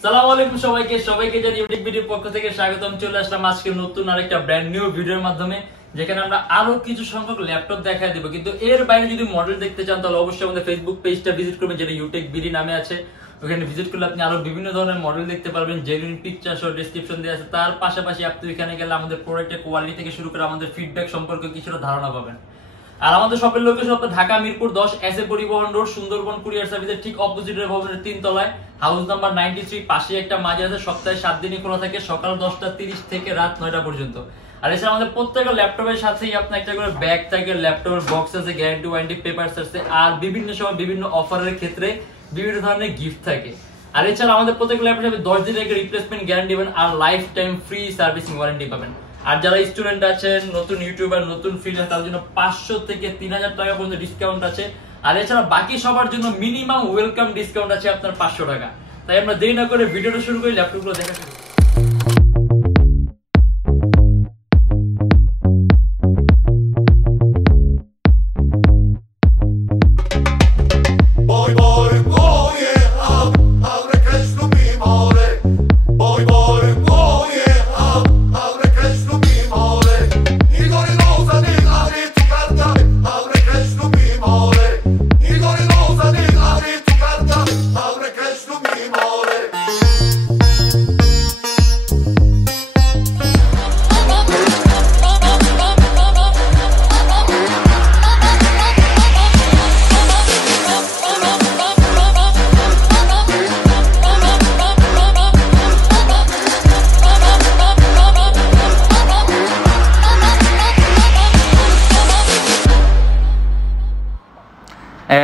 আসসালামু আলাইকুম সবাইকে জানি ইউটিউবভিডির পক্ষ থেকে স্বাগতম। চলে আসলাম আজকে নতুন আরেকটা ব্র্যান্ড নিউ ভিডিওর মাধ্যমে, যেখানে আমরা আরো কিছু সংখ্যক ল্যাপটপ দেখায় দেব। কিন্তু এর বাইরে যদি মডেল দেখতে চান তাহলে অবশ্যই আমাদের ফেসবুক পেজটা ভিজিট করবেন, যেটা ইউটেকবড নামে আছে। ওখানে ভিজিট করলে আপনি আরো বিভিন্ন ধরনের মডেল দেখতে পারবেন, জেনুইন পিকচার সহ ডেসক্রিপশন দেওয়া আছে। তার পাশাপাশি আপনি এখানে গেলে আমাদের প্রোডাক্টের কোয়ালিটি থেকে শুরু করে আমাদের ফিডব্যাক সম্পর্কে কিছুটা ধারণা পাবেন। আর আমাদের শপের লোকেশন আপনার ঢাকা মিরপুর 10 এসএ পরিবহন রোড, সুন্দরবন কুরিয়ার সার্ভিসের ঠিক অপোজিটের ভবনের 3 তলায়, হাউস নাম্বার 93। পাশে একটা মাঝে আছে। সপ্তাহে 7 দিনই খোলা থাকে, সকাল 10:30 থেকে রাত 9টা পর্যন্ত। আর এছাড়া আমাদের প্রত্যেকটা ল্যাপটপের সাথেই আপনার একটা করে ব্যাগ থাকে, ল্যাপটপের বক্স আছে, গ্যারান্টি ওয়ারেন্টি পেপারস আছে, আর বিভিন্ন সময় বিভিন্ন অফারের ক্ষেত্রে বিভিন্ন ধরনের গিফট থাকে। আর এছাড়া আমাদের প্রত্যেক ল্যাপটপে 10 দিনের একটা রিপ্লেসমেন্ট গ্যারান্টি পাবেন আর life time free servicing warranty পাবেন। আর যারা স্টুডেন্ট আছেন, নতুন ইউটিউবার, নতুন ফিল্ডার, তাদের জন্য 500 থেকে 3000 টাকা পর্যন্ত ডিসকাউন্ট আছে। আর এছাড়া বাকি সবার জন্য মিনিমাম ওয়েলকাম ডিসকাউন্ট আছে আপনার 500 টাকা। তাই আমরা দেরি না করে ভিডিওটা শুরু করি, ল্যাপটপগুলো দেখা শুরু করি।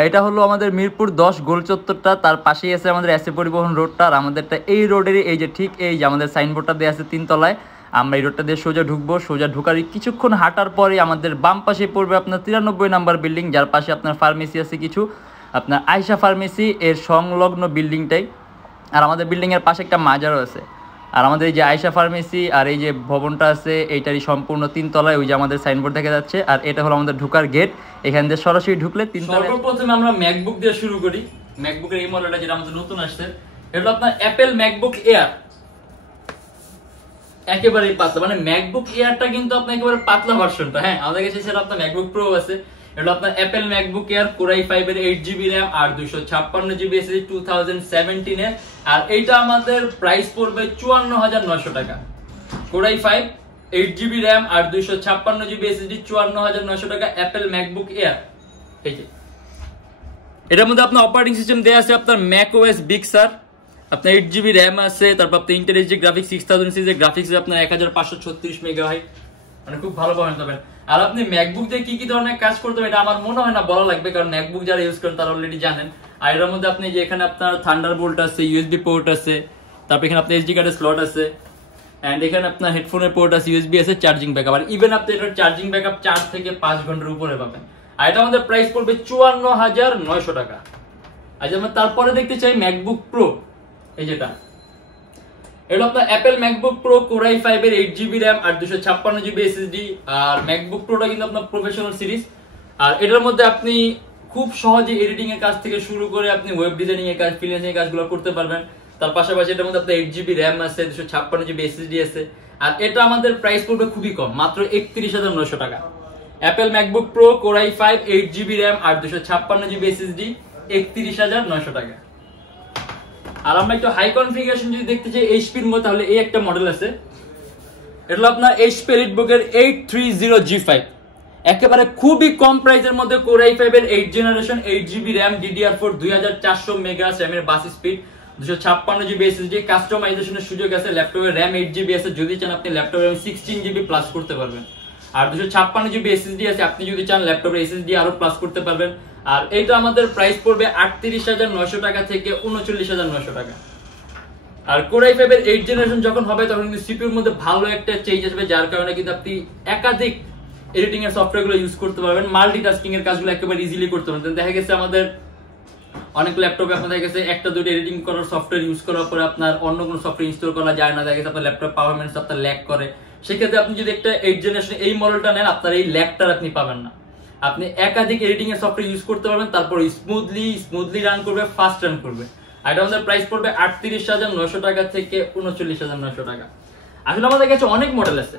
এটা হলো আমাদের মিরপুর 10 গোল চত্বরটা, তার পাশেই আছে আমাদের এসএ পরিবহন রোডটা। আর আমাদেরটা এই রোডেরই এই যে ঠিক এই যে আমাদের সাইনবোর্ডটা দেওয়া আছে 3 তলায়। আমরা এই রোডটা দিয়ে সোজা ঢুকবো। সোজা ঢুকার কিছুক্ষণ হাঁটার পরে আমাদের বাম পাশে পড়বে আপনার 93 নাম্বার বিল্ডিং, যার পাশে আপনার ফার্মেসি আছে কিছু, আপনার আয়শা ফার্মেসি এর সংলগ্ন বিল্ডিংটাই। আর আমাদের বিল্ডিংয়ের পাশে একটা মাজারও আছে। আর আমাদের এই যে আয়শা ফার্মেসি আর এই যে ভবনটা আছে এইটারই সম্পূর্ণ 3 তলায়, ওই যে আমাদের সাইনবোর্ড দেখা যাচ্ছে। আর এটা হলো আমাদের ঢোকার গেট, এখান দিয়ে সরাসরি ঢুকলে 3 তলায়। সর্বপ্রথমে আমরা ম্যাকবুক দিয়ে শুরু করি। ম্যাকবুকের এই মডেলটা যেটা আমাদের নতুন আসছে, এটা আপনার অ্যাপেল ম্যাকবুক এয়ার। একেবারেই পাতলা, মানে ম্যাকবুক এয়ারটা কিন্তু আপনার একেবারে পাতলা ভার্সনটা। হ্যাঁ, আমাদের কাছে সেটা আপনার ম্যাকবুক প্রো আছে। এটা আপনার Apple MacBook air, core i5 এর 8GB RAM আর 256GB SSD 2017 এর। আর এইটা আমাদের প্রাইস পড়বে 54900 টাকা। কোর i5 8GB RAM আর 256GB SSD 54900 টাকা অ্যাপেল ম্যাকবুক এয়ার। এই যে এটার মধ্যে আপনার অপারেটিং সিস্টেম দেয়া আছে আপনার macOS Big Sur, আপনার 8GB RAM আছে, তারপর আপনার ইন্টেল এইচডি গ্রাফিক্স 6000 সিরিজের গ্রাফিক্স আপনার 1536 মেগাবাইট, মানে খুব ভালো পাবেন পাবেন। আর আপনি ম্যাকবুক দিয়ে কি কি ধরনের কাজ করতে হবে এটা আমার মনে হয় না বলা লাগবে, কারণ ম্যাকবুক যারা ইউজ করেন তারা অলরেডি জানেন। আর এর মধ্যে আপনি যে এখানে আপনার থান্ডারবোল্ট আছে, ইউএসবি পোর্ট আছে, তারপর এখানে আপনার এসডি কার্ডের স্লট আছে, এন্ড এখানে আপনার হেডফোনের পোর্ট আছে, ইউএসবি আছে, চার্জিং ব্যাকআপ। আর ইভেন আপনি এটার চার্জিং ব্যাকআপ 4 থেকে 5 ঘন্টার উপরে পাবেন। আর এটা আমাদের প্রাইস পড়বে 54900 টাকা। আজ আমরা তারপরে দেখতে চাই ম্যাকবুক প্রো, এই যেটা এটা আপনার Apple MacBook pro, core i5 এর 8GB RAM আর 256GB SSD। আর ম্যাকবুক প্রোটা কিন্তু আপনার প্রফেশনাল সিরিজ। আর এটার মধ্যে আপনি খুব সহজে এডিটিং এর কাজ থেকে শুরু করে আপনি ওয়েব ডিজাইনিং এর কাজ, ফ্রিল্যান্সিং এর কাজগুলো করতে পারবেন। তার পাশাপাশি এটার মধ্যে আপনার 8GB RAM আছে, 256GB SSD আছে। আর এটা আমাদের প্রাইস পড়বে খুবই কম, মাত্র 31900 টাকা। Apple MacBook pro, core i5 8GB RAM আর 256GB SSD 31900 টাকা। আর আমরা একটু হাই কনফিগারেশন যদি দেখতে চাই এইচপি এর মধ্যে, তাহলে এই একটা মডেল আছে। এটা হলো আপনার এইচপি এলিটবুক এর 830G5, একেবারে খুবই কম প্রাইসের মধ্যে কোর i5 এর 8 generation, 8GB RAM, DDR4 2400 megahertz RAM এর বাস স্পিড, 256GB SSD, কাস্টমাইজেশনের সুযোগ আছে। ল্যাপটপের RAM 8GB আছে, যদি চান আপনি ল্যাপটপে 16GB প্লাস করতে পারবেন। আর 256GB SSD আছে, আপনি যদি চান ল্যাপটপের SSD আরো প্লাস করতে পারবেন। আর এইটা আমাদের প্রাইস পড়বে 38900 টাকা থেকে 39900 টাকা। আর কোর i5 এর 8 জেনারেশন যখন হবে তখন কিন্তু সিপিইউর মধ্যে ভালো একটা চেঞ্জ আসবে, যার কারণে কিন্তু আপনি একাধিক এডিটিং এর সফটওয়্যারগুলো ইউজ করতে পারবেন, মাল্টিটাস্কিং এর কাজগুলো একেবারে ইজিলি করতে পারবেন। দেখা গেছে আমাদের অনেক ল্যাপটপে আপনার দেখা গেছে একটা দুটো এডিটিং করার সফটওয়্যার ইউজ করার পরে আপনার অন্য কোনো সফটওয়্যার ইনস্টল করা যায় না, দেখা গেছে আপনার ল্যাপটপ পারফরম্যান্স আপনার ল্যাগ করে। সেক্ষেত্রে আপনি যদি একটা 8 জেনারেশন এই মডেলটা নেন, আপনার এই ল্যাগটা আপনি পাবেন না। আপনি একাধিক এডিটিং এর সফটওয়্যার ইউজ করতে পারবেন, তারপর স্মুথলি রান করবে, ফাস্ট রান করবে। আর এটা আমাদের প্রাইস পড়বে 38,900 টাকা থেকে 39,900 টাকা। আসলে আমাদের কাছে অনেক মডেল আছে,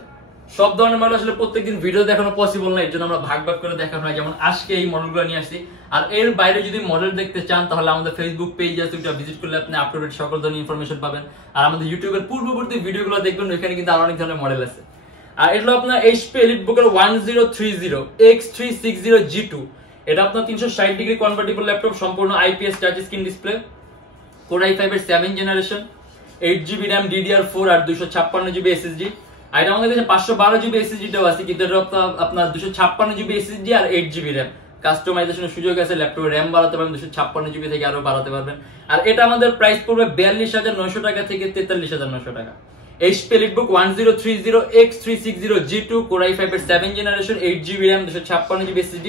সব ধরনের মডেল আসলে প্রত্যেকদিন ভিডিও দেখানো পসিবল না, এর জন্য আমরা ভাগ ভাগ করে দেখানো হয়। যেমন আজকে এই মডেলগুলো নিয়ে আসছি। আর এর বাইরে যদি মডেল দেখতে চান তাহলে আমাদের ফেসবুক পেজ আছে, ওটা ভিজিট করলে আপনি আপ টু ডেট সকল ধরনের ইনফরমেশন পাবেন। আর আমাদের ইউটিউবের পূর্ববর্তী ভিডিওগুলো দেখবেন, ওইখানে কিন্তু আরো অনেক ধরনের মডেল আছে। আর এটা আপনার এইচপি এলিটবুকের 1030 X360 G2, এটা আপনার 360 ডিগ্রি কনভার্টেবল ল্যাপটপ, সম্পূর্ণ IPS touch screen display, Core i5 এর 7 জেনারেশন, 8GB RAM DDR4 আর 256GB SSD। আর এটা আমাদের কাছে 512GB SSD টাও আছে, কিন্তু এটা আপনার 256GB SSD আর 8GB RAM। কাস্টমাইজেশনের সুযোগ আছে, ল্যাপটপের RAM বাড়াতে পারবেন 256GB থেকে আরো বাড়াতে পারবেন। আর এটা আমাদের প্রাইস পড়বে 42,900 টাকা থেকে 43,900 টাকা। HP EliteBook 1030 X360 G2, Core i5 এর 7 generation, 8GB RAM 256GB SSD,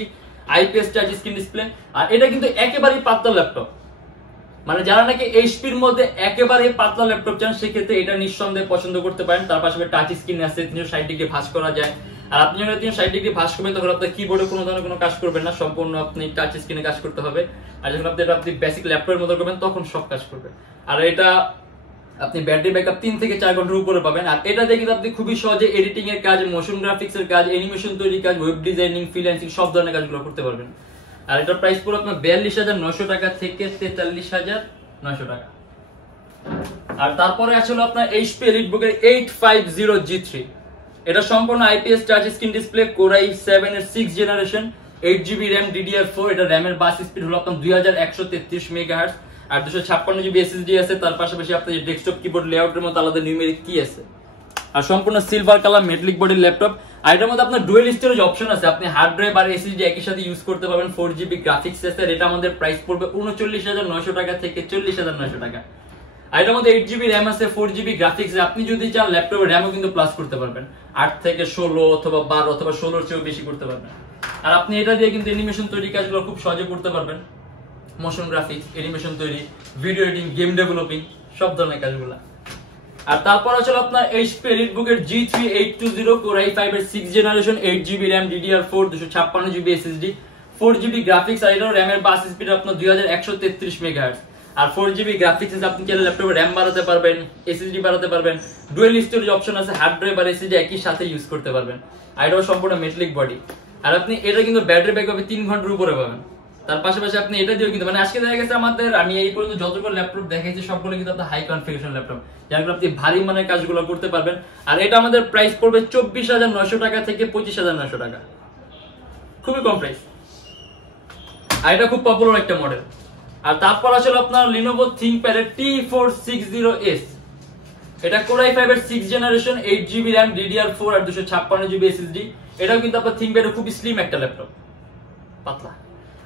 IPS touch screen display. আর এটা কিন্তু একেবারেই পাতলা ল্যাপটপ, মানে যারা নাকি এইচপির মধ্যে একেবারে পাতলা ল্যাপটপ চান সেক্ষেত্রে এটা নিঃসন্দেহে পছন্দ করতে পারেন। তার পাশাপাশি টাচ স্ক্রিন আছে, 360 ডিগ্রি ভাঁজ করা যায়। আর আপনি যখন 360 ডিগ্রি ভাঁজ করবেন তখন আপনার কিবোর্ডে কোনো ধরনের কোনো কাজ করবেন না, সম্পূর্ণ আপনি টাচ স্ক্রিনে কাজ করতে হবে। আর যখন আপনি বেসিক ল্যাপটপের মতো করবেন তখন সব কাজ করবে। আর এটা আপনি ব্যাটারি ব্যাকআপ 3 থেকে 4 ঘন্টার উপরে পাবেন। আর এটা দিয়ে কিন্তু আপনি খুবই সহজে এডিটিং এর কাজ, মোশন গ্রাফিক্স এর কাজ, অ্যানিমেশন তৈরির কাজ, ওয়েব ডিজাইনিং, ফ্রিল্যান্সিং সব ধরনের কাজগুলো করতে পারবেন। আর এটা প্রাইস পুরো আপনার 42,900 টাকা থেকে 43,900 টাকা। আর তারপরে আসলে আপনার HP EliteBook এর 850 G3, এটা সম্পূর্ণ IPS touch screen display, Core i7 এর 6 জেনারেশন, 8GB RAM DDR4, এটা RAM এর বাস স্পিড হলো আপনার 2133 মেগাহার্টজ আর 256GB SSD আছে। তার পাশাপাশি আপনার ডেস্কটপ কিবোর্ড লেআউটের মতো আলাদা নিউমেরিক কি আছে। আর সম্পূর্ণ সিলভার কালার মেটালিক বডির ল্যাপটপ। আর এটার মধ্যে আপনার ডুয়েল স্টোরেজ অপশন আছে, আপনি হার্ড ড্রাইভ আর এসএসডি একই সাথে ইউজ করতে পারবেন। 4GB গ্রাফিক্স আছে। এটা আমাদের প্রাইস পড়বে 39,900 টাকা থেকে 40,900 টাকা। আর এটার মধ্যে 8GB RAM আছে, 4GB গ্রাফিক্স। আপনি যদি চান ল্যাপটপের র্যামও কিন্তু প্লাস করতে পারবেন, 8 থেকে 16 অথবা 12 অথবা 16 চেয়েও বেশি করতে পারবেন। আর আপনি এটা দিয়ে কিন্তু অ্যানিমেশন তৈরি কাজগুলো খুব সহজে করতে পারবেন, মোশন গ্রাফিক্স, অ্যানিমেশন তৈরি, ভিডিও এডিটিং, গেম ডেভেলপিং সব ধরনের কাজগুলো। আর তারপর আসলে আপনার HP EliteBook এর G3820 Core i5 এর 6 generation, 8GB RAM DDR4, 256GB SSD, 4GB graphics. আর এটার RAM এর বাস স্পিড আপনার 2133 মেগাহার্টজ আর 4GB গ্রাফিক্স। আপনি চাইলে ল্যাপটপে RAM বাড়াতে পারবেন, SSD বাড়াতে পারবেন, ডুয়েল স্টোরেজ অপশন আছে, হার্ড ড্রাইভ আর এসএসডি একই সাথে ইউজ করতে পারবেন। আর এটাও সম্পূর্ণ মেটালিক বডি। আর আপনি এটা কিন্তু ব্যাটারি ব্যাকআপে 3 ঘন্টার উপরে পাবেন। তার পাশাপাশি আপনি এটা দিয়েও কিন্তু, মানে আজকে দেখা গেছে আমি এই পর্যন্ত যতগুলো ল্যাপটপ দেখাইছি সবগুলো কিন্তু আপনার হাই কনফিগারেশন ল্যাপটপ, যার আপনি ভারী মানের কাজগুলো করতে পারবেন। আর এটা আমাদের প্রাইস পড়বে 24,900 টাকা থেকে 25,900 টাকা, খুবই কম প্রাইস। আর এটা খুব পপুলার একটা মডেল। আর তারপর আসলে আপনার Lenovo ThinkPad এর T460S, এটা Core i5 এর 6 জেনারেশন, 8GB RAM DDR4 আর 256GB SSD। এটাও কিন্তু আপনার ThinkPad এর খুবই স্লিম একটা ল্যাপটপ, পাতলা।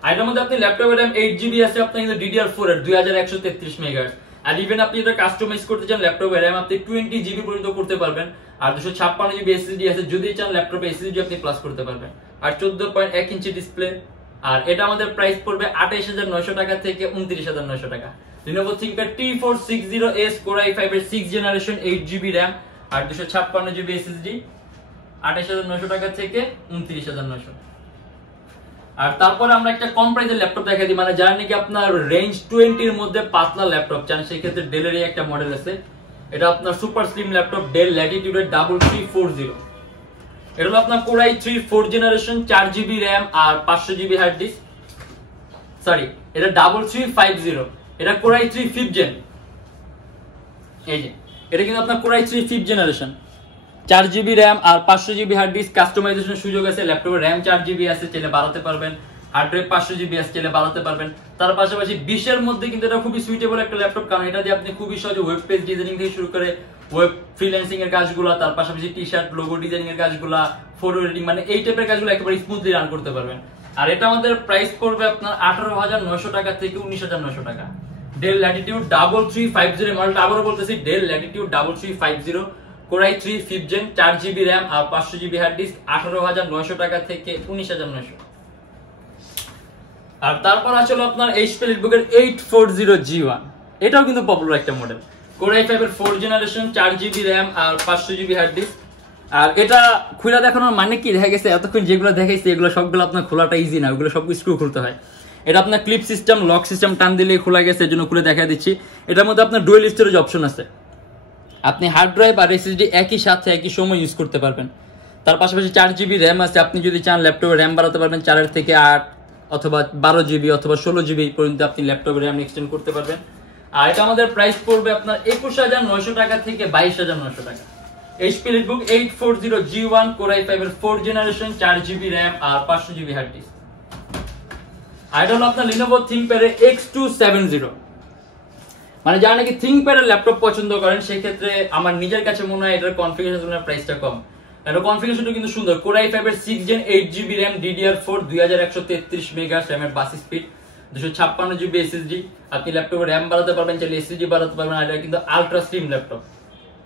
আর এটার মধ্যে আপনি ল্যাপটপের RAM 8GB আছে, আপনার কিন্তু DDR4 এর 2133 মেগাহার্টজ। আর ইভেন আপনি এটা কাস্টমাইজ করতে চান ল্যাপটপের RAM আপনি 20GB পর্যন্ত করতে পারবেন। আর 256GB SSD আছে, যদি চান ল্যাপটপে SSD আপনি প্লাস করতে পারবেন। আর 14.1 ইঞ্চি ডিসপ্লে। আর এটা আমাদের প্রাইস পড়বে 28,900 টাকা থেকে 29,900 টাকা। Lenovo ThinkPad T460S Core i5 এর 6 জেনারেশন, 8GB RAM আর 256GB SSD, 28,900 টাকা থেকে 29,900। আর তারপরে আমরা একটা কম প্রাইসের ল্যাপটপ দেখাই দিই, মানে যারা নাকি আপনার রেঞ্জ 20 এর মধ্যে পাতলা ল্যাপটপ চান সেক্ষেত্রে ডেলের একটা মডেল আছে। এটা আপনার super slim laptop, del Latitude 3340। এটা হলো আপনার Core i3 4 generation, 4GB RAM আর 500GB হার্ড ডিস্ক। সরি, এটা 3350। এটা Core i3 5th জেন। এই যে এটা কিন্তু আপনার Core i3 5th generation, 4GB RAM আর 500GB হার্ড ডিস্ক। কাস্টমাইজেশনের সুযোগ আছে, ল্যাপটপের RAM 4GB আছে, চাইলে বাড়াতে পারবেন, হার্ড ড্রাইভ 500GB আছে, চাইলে বাড়াতে পারবেন। তার পাশাপাশি 20 এর মধ্যে কিন্তু এটা খুবই সুইটেবল একটা ল্যাপটপ, কারণ এটা দিয়ে আপনি খুবই সহজে ওয়েব পেজ ডিজাইনিং থেকে শুরু করে ওয়েব ফ্রিল্যান্সিং এর কাজগুলো, তার পাশাপাশি টি-শার্ট, লোগো ডিজাইনিং এর কাজগুলো, ফটো এডিটিং, মানে এই টাইপের কাজগুলো একেবারে স্মুথলি রান করতে পারবেন। আর এটা আমাদের প্রাইস পড়বে আপনার 18,900 টাকা থেকে 19,900 টাকা। ডেল ল্যাটিটিউড 3350 মডেলটা আবারও বলতেছি, Dell Latitude 3350, Core i3 5th gen, 4GB RAM আর 500GB হার্ড ডিস্ক, 18,900 টাকা থেকে 19,900। আর তারপর আসলে আপনার HP EliteBook এর 840G1, এটাও কিন্তু পপুলার একটা মডেল, Core i5 এর 4 জেনারেশন, 4GB RAM আর 500GB হার্ড ডিস্ক। আর এটা খুলে দেখানোর মানে কি, দেখা গেছে এতক্ষণ যেগুলো দেখাইছি এগুলো সবগুলো আপনার খোলাটা ইজি না, ওগুলো সব স্ক্রু খুলতে হয়। এটা আপনার ক্লিপ সিস্টেম, লক সিস্টেম, টান দিলে খোলা গেছে, এর জন্য খুলে দেখা দিচ্ছি। এটার মধ্যে আপনার ডুয়েল স্টোরেজ অপশন আছে, আপনি হার্ড ড্রাইভ আর এসএসডি একই সাথে একই সময় ইউজ করতে পারবেন। তার পাশাপাশি 4GB র্যাম আছে, আপনি যদি চান ল্যাপটপে র্যাম বাড়াতে পারবেন 4 থেকে 8 অথবা 12GB অথবা 16GB পর্যন্ত আপনি ল্যাপটপে র্যাম এক্সটেন্ড করতে পারবেন। আর এটা আমাদের প্রাইস পড়বে আপনার 21900 টাকা থেকে 22900 টাকা। HP EliteBook 840G1 Core i5 এর 4th জেনারেশন, 4GB র্যাম আর 500GB হার্ড ডিস্ক। আর এটা হলো আপনার Lenovo ThinkPad X270। মানে যারা নাকি ThinkPad এর ল্যাপটপ পছন্দ করেন সেই ক্ষেত্রে আমার নিজের কাছে মনে হয় এটার কনফিগারেশনের প্রাইসটা কম। এটা কনফিগারেশনটা কিন্তু সুন্দর। Core i5 এর 6th Gen 8GB RAM DDR4 2133 mega RAM বাস স্পিড, 256GB SSD। আপনি ল্যাপটপে RAM বাড়াতে পারবেন, চাইলে SSD বাড়াতে পারবেন। আর এটা কিন্তু আলট্রা স্লিম ল্যাপটপ,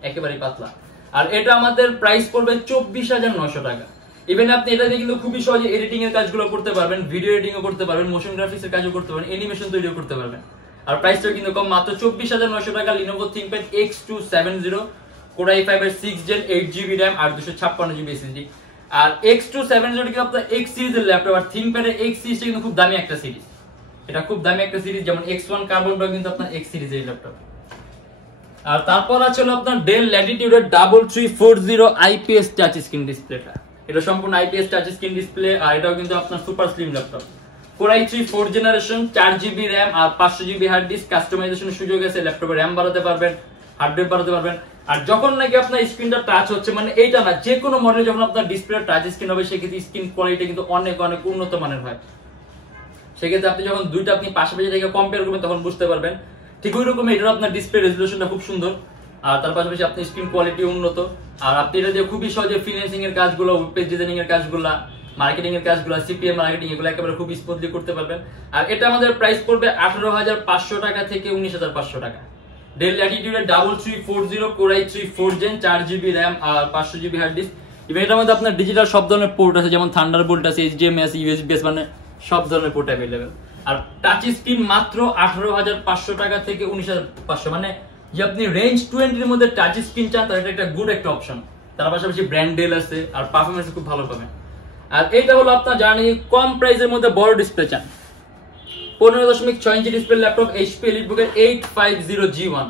একেবারে পাতলা। আর এটা আমাদের প্রাইস পড়বে 24900 টাকা। ইভেন আপনি এটা দিয়ে কিন্তু খুবই সহজে এডিটিং এর কাজগুলো করতে পারবেন, ভিডিও এডিটিংও করতে পারবেন, মোশন গ্রাফিক্স এর কাজও করতে পারবেন, অ্যানিমেশন তৈরিও করতে পারবেন। আর প্রাইসটা কিন্তু কম, মাত্র 24900 টাকা। Lenovo ThinkPad X270 Core i5 এর 6th Gen 8GB RAM আর 256GB SSD। আর X270 কিন্তু আপনার X সিরিজের ল্যাপটপ, আর ThinkPad এর X সিরিজটা কিন্তু খুব দামি একটা সিরিজ। এটা খুব দামি একটা সিরিজ, যেমন X1 কার্বনটাও কিন্তু আপনার X সিরিজের ল্যাপটপ। আর তারপর আছে হলো আপনার Dell Latitude এর 3340 IPS টাচ স্ক্রিন ডিসপ্লেটা। এটা সম্পূর্ণ IPS টাচ স্ক্রিন ডিসপ্লে, আর এটাও কিন্তু আপনার super slim laptop. Core i3 4th generation, 4GB RAM আর 500GB হার্ড ডিস্ক। কাস্টমাইজেশনের সুযোগ আছে, ল্যাপটপে RAM বাড়াতে পারবেন, হার্ড ড্রাইভ বাড়াতে পারবেন। আর যখন নাকি আপনার স্ক্রিনটা টাচ হচ্ছে, মানে এইটা না, যে কোনো মডেলে যখন আপনার ডিসপ্লে টাচ স্ক্রিন হবে সেক্ষেত্রে স্ক্রিন কোয়ালিটি কিন্তু অনেক অনেক উন্নত মানের হয়। সেক্ষেত্রে আপনি যখন দুইটা আপনি পাশাপাশি থেকে কম্পেয়ার করবেন তখন বুঝতে পারবেন। ঠিক ওই রকম এটার আপনার ডিসপ্লে রেজোলিউশনটা খুব সুন্দর, আর তার পাশাপাশি আপনি স্ক্রিন কোয়ালিটি উন্নত। আর আপনি এটা দিয়ে খুবই সহজে ফ্রিল্যান্সিং এর কাজগুলো, ওয়েব পেজ ডিজাইনিং এর কাজগুলো, মার্কেটিং এর কাজগুলো, সিপিএম মার্কেটিং এগুলো একেবারে খুব স্মুথলি করতে পারবেন। আর এটা আমাদের প্রাইস পড়বে 18500 টাকা থেকে 19500 টাকা। Dell Latitude 3340 Core i3 4th Gen, 4GB RAM আর 500GB হার্ড ডিস্ক। ইভেন এটার মধ্যে আপনার ডিজিটাল সব ধরনের পোর্ট আছে, যেমন থান্ডারবোল্ট আছে, HDMI আছে, USB আছে, মানে সব ধরনের পোর্ট अवेलेबल। আর টাচ স্ক্রিন মাত্র 18500 টাকা থেকে 19500, মানে যে আপনি রেঞ্জ 20 এর মধ্যে টাচ স্ক্রিন চান তার এটা একটা গুড একটা অপশন। তার পাশাপাশি ব্র্যান্ড ডেল আছে, আর পারফরম্যান্স খুব ভালো পাবেন। আর এইটা হলো আপনার জানি কম প্রাইসের মধ্যে বড় ডিসপ্লে চান, 15.6 inch display laptop HP EliteBook এর 850G1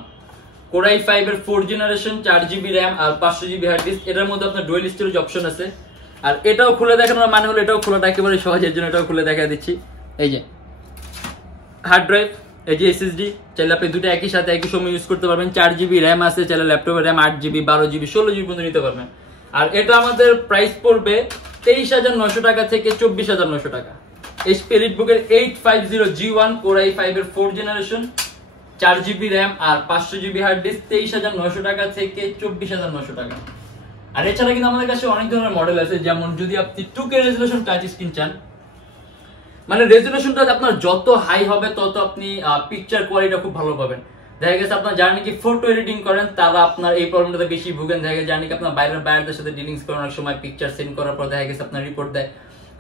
Core i5 এর 4th জেনারেশন, 4GB RAM আর 500GB হার্ড ডিস্ক। এটার মধ্যে আপনার ডুয়াল স্টোরেজ অপশন আছে। আর এটাও খুলে দেখানোর মানে হলো এটাও খোলাটা একেবারে সহজ, এর জন্য এটাও খুলে দেখা দিচ্ছি। এই যে হার্ড ড্রাইভ, এই যে SSD, চাইলে আপনি দুটো একই সাথে একই সময় ইউজ করতে পারবেন। 4GB RAM আছে, চাইলে ল্যাপটপে RAM 8GB 12GB 16GB পর্যন্ত নিতে পারবেন। আর এটা আমাদের প্রাইস পড়বে 23900 টাকা থেকে 24900 টাকা। HP EliteBook এর 850G1 Core i5 এর 4th জেনারেশন, 4GB RAM আর 500GB হার্ড ডিস্ক, 23900 টাকা থেকে 24900 টাকা। আর এছাড়া কিন্তু আমাদের কাছে অনেক ধরনের মডেল আছে, যেমন যদি আপনি 2K রেজোলিউশন টাচ স্ক্রিন চান, মানে রেজোলিউশনটা আপনার যত হাই হবে তত আপনি পিকচার কোয়ালিটি খুব ভালো পাবেন। দেখা গেছে আপনার যারা নাকি ফটো এডিটিং করেন তারা আপনার এই প্রবলেমটাতে বেশি ভুগেন। দেখা গেছে যারা নাকি আপনার বাইরের সাথে ডিলিংস করেন, অনেক সময় পিকচার সেন্ড করার পর দেখা গেছে আপনার রিপোর্ট দেয়,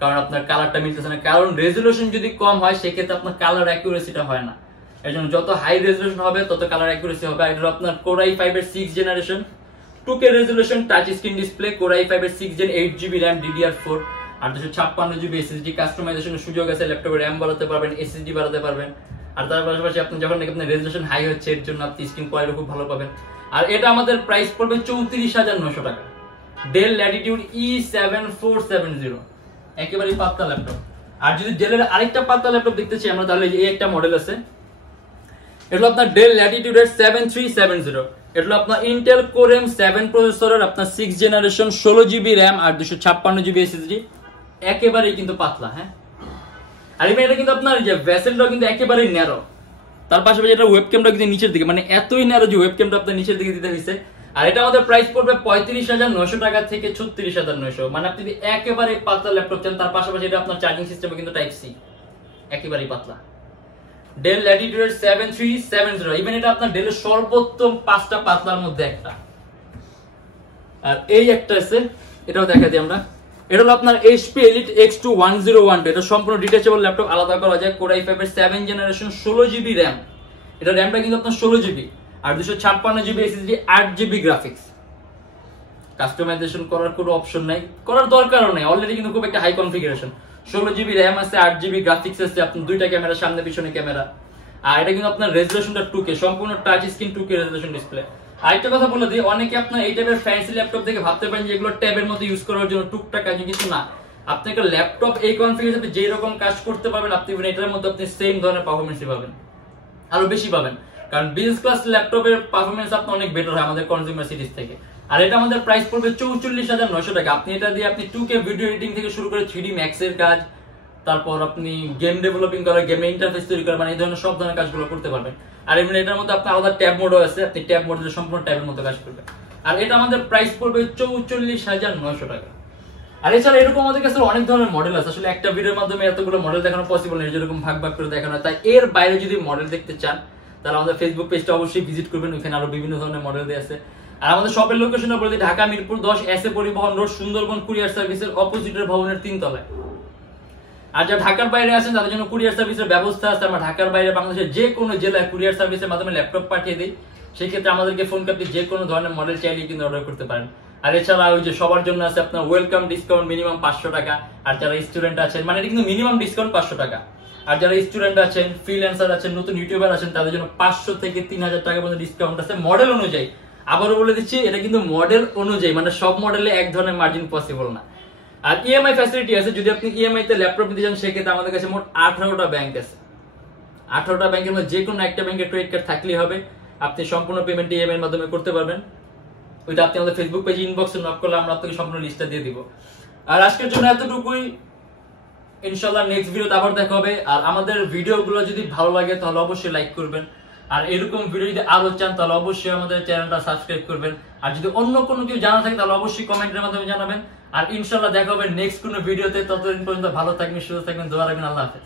কারণ আপনার কালারটা মিলতেছে না। কারণ রেজোলিউশন যদি কম হয় সেক্ষেত্রে আপনার কালার অ্যাকুরেসিটা হয় না। এর জন্য যত হাই রেজোলিউশন হবে তত কালার অ্যাকুরেসি হবে। এটা আপনার Core i5 এর 6th generation, 2K resolution touch screen display, Core i5 এর 6th Gen 8GB RAM DDR4 আর 256GB SSD। কাস্টমাইজেশনের সুযোগ আছে, ল্যাপটপে RAM বাড়াতে পারবেন, SSD বাড়াতে পারবেন। আর তার পাশাপাশি আপনি যখন নাকি আপনার রেজোলিউশন হাই হচ্ছে এর জন্য আপনি স্ক্রিন কোয়ালিটি খুব ভালো পাবেন। আর এটা আমাদের প্রাইস পড়বে 34900 টাকা। Dell Latitude E7470, একেবারে পাতলা ল্যাপটপ। আর যদি ডেলের আরেকটা পাতলা ল্যাপটপ দেখতে চাই আমরা, তাহলে এই একটা মডেল আছে, এটা আপনার Dell Latitude এর 7370। এটা আপনার Intel Core M7 প্রসেসরের আপনার 6th জেনারেশন, 16GB RAM আর 256GB SSD, একেবারেই কিন্তু পাতলা। হ্যাঁ, আর এটা কিন্তু আপনার যে ভেসেলটা কিন্তু একেবারেই ন্যারো। তার পাশাপাশি এটা ওয়েবক্যামটা কিন্তু নিচের দিকে, মানে এতই ন্যারো যে ওয়েবক্যামটা আপনার নিচের দিকে দিতে হয়েছে। আর এটা আমাদের প্রাইস পড়বে 35900 টাকা থেকে 36900, মানে আপনি যদি একেবারে পাতলা ল্যাপটপ চান। তার পাশাপাশি এটা আপনার চার্জিং সিস্টেমে কিন্তু টাইপ সি, একেবারেই পাতলা। Dell Latitude 7370, ইভেন এটা আপনার ডেলের সর্বোত্তম 5টা পাতলার মধ্যে একটা। আর এই একটা আছে, এটাও দেখা দিই আমরা। এটা হলো আপনার HP Elite X21012, এটা সম্পূর্ণ ডিটাচেবল ল্যাপটপ, আলাদা করা যায়। Core i5 এর 7th জেনারেশন, 16GB RAM, এটা র‍্যামটা কিন্তু আপনার 16GB আর 256GB SSD, 8GB graphics. Customisation করার কোনো অপশন নাই, করার দরকারও নাই, অলরেডি কিন্তু খুব একটা হাই কনফিগারেশন। 16GB RAM আছে, 8GB গ্রাফিক্স আছে, আপনার দুইটা ক্যামেরা, সামনে পিছনে ক্যামেরা। আর এটা কিন্তু আপনার রেজোলিউশনটা 2K, সম্পূর্ণ touch screen 2K resolution display. আরেকটা কথা বলে দিই, অনেকে আপনার এই টাইপের ফ্যান্সি ল্যাপটপ দেখে ভাবতে পারেন যে এগুলো ট্যাবের মতো ইউজ করার জন্য টুকটাক কাজ, কিন্তু না। আপনি একটা ল্যাপটপ এই কনফিগারেশনে যেই রকম কাজ করতে পারবেন, আপনি এটার মধ্যে আপনি সেম ধরনের পারফরম্যান্সই পাবেন, আরো বেশি পাবেন। কারণ বিজনেস ক্লাস ল্যাপটপের পারফরম্যান্স আপনার অনেক বেটার হয় আমাদের কনজিউমার সিরিজ থেকে। আর এটা আমাদের প্রাইস পড়বে 44,900 টাকা। আপনি এটা দিয়ে আপনি 2K ভিডিও এডিটিং থেকে শুরু করে 3D Max এর কাজ, তারপর আপনি গেম ডেভেলপিং করা, গেমের ইন্টারফেস তৈরি করা, মানে এই ধরনের সব ধরনের কাজগুলো করতে পারবেন। আর এমনি এটার মধ্যে আপনার আলাদা ট্যাব মোডও আছে, আপনি ট্যাব মোড দিলে সম্পূর্ণ ট্যাবের মতো কাজ করবে। আর এটা আমাদের প্রাইস পড়বে 44,900 টাকা। আর এছাড়া এরকম আমাদের কাছে অনেক ধরনের মডেল আছে, আসলে একটা ভিডিওর মাধ্যমে এতগুলো মডেল দেখানো পসিবল নেই, যেরকম ভাগ ভাগ করে দেখানো। তাই এর বাইরে যদি মডেল দেখতে চান তাহলে আমাদের ফেসবুক পেজটা অবশ্যই ভিজিট করবেন, ওখানে আরো বিভিন্ন ধরনের মডেল দিয়ে আছে। আর আমাদের শপের লোকেশনটা বলে দিই, ঢাকা মিরপুর 10 এসএ পরিবহন রোড, সুন্দরবন কুরিয়ার সার্ভিসের অপোজিটের ভবনের 3 তলায়। আর যারা ঢাকার বাইরে আছেন তাদের জন্য কুরিয়ার সার্ভিসের ব্যবস্থা আছে। আমরা ঢাকার বাইরে বাংলাদেশের যে কোনো জেলায় কুরিয়ার সার্ভিসের মাধ্যমে ল্যাপটপ পাঠিয়ে দিই, সেই ক্ষেত্রে আমাদেরকে ফোন করে আপনি যে কোনো ধরনের মডেল চাইলে কিন্তু অর্ডার করতে পারেন। আর এছাড়া ওই যে সবার জন্য আছে আপনার ওয়েলকাম ডিসকাউন্ট মিনিমাম 500 টাকা। আর যারা স্টুডেন্ট আছেন, মানে এটা কিন্তু মিনিমাম ডিসকাউন্ট 500 টাকা। আর যারা স্টুডেন্ট আছেন, ফ্রিল্যান্সার আছেন, নতুন ইউটিউবার আছেন, তাদের জন্য 500 থেকে 3000 টাকা পর্যন্ত ডিসকাউন্ট আছে মডেল অনুযায়ী। আবারও বলে দিচ্ছি, এটা কিন্তু মডেল অনুযায়ী, মানে সব মডেলে এক ধরনের মার্জিন পসিবল না। আর ইএমআই ফ্যাসিলিটি আছে, যদি আপনি ইএমআই তে ল্যাপটপ নিতে চান সেক্ষেত্রে আমাদের কাছে মোট 18টা ব্যাংক আছে। 18টা ব্যাংকের মধ্যে যে কোনো একটা ব্যাংকের ক্রেডিট কার্ড থাকলেই হবে, আপনি সম্পূর্ণ পেমেন্ট ইএমআই এর মাধ্যমে করতে পারবেন। ওইটা আপনি আমাদের ফেসবুক পেজে ইনবক্সে নক করলে আমরা আপনাকে সম্পূর্ণ লিস্টটা দিয়ে দিব। আর আজকের জন্য এতটুকুই, ইনশাআল্লাহ নেক্সট ভিডিওতে আবার দেখা হবে। আর আমাদের ভিডিওগুলো যদি ভালো লাগে তাহলে অবশ্যই লাইক করবেন, আর এরকম ভিডিও যদি আরো চান তাহলে অবশ্যই আমাদের চ্যানেলটা সাবস্ক্রাইব করবেন। আর যদি অন্য কোনো কিছু জানা থাকে তাহলে অবশ্যই কমেন্টের মাধ্যমে জানাবেন। আর ইনশাআল্লাহ দেখা হবে নেক্সট কোনো ভিডিওতে। ততদিন পর্যন্ত ভালো থাকবেন, সুস্থ থাকবেন, দোয়া রাখবেন। আল্লাহ হাফেজ।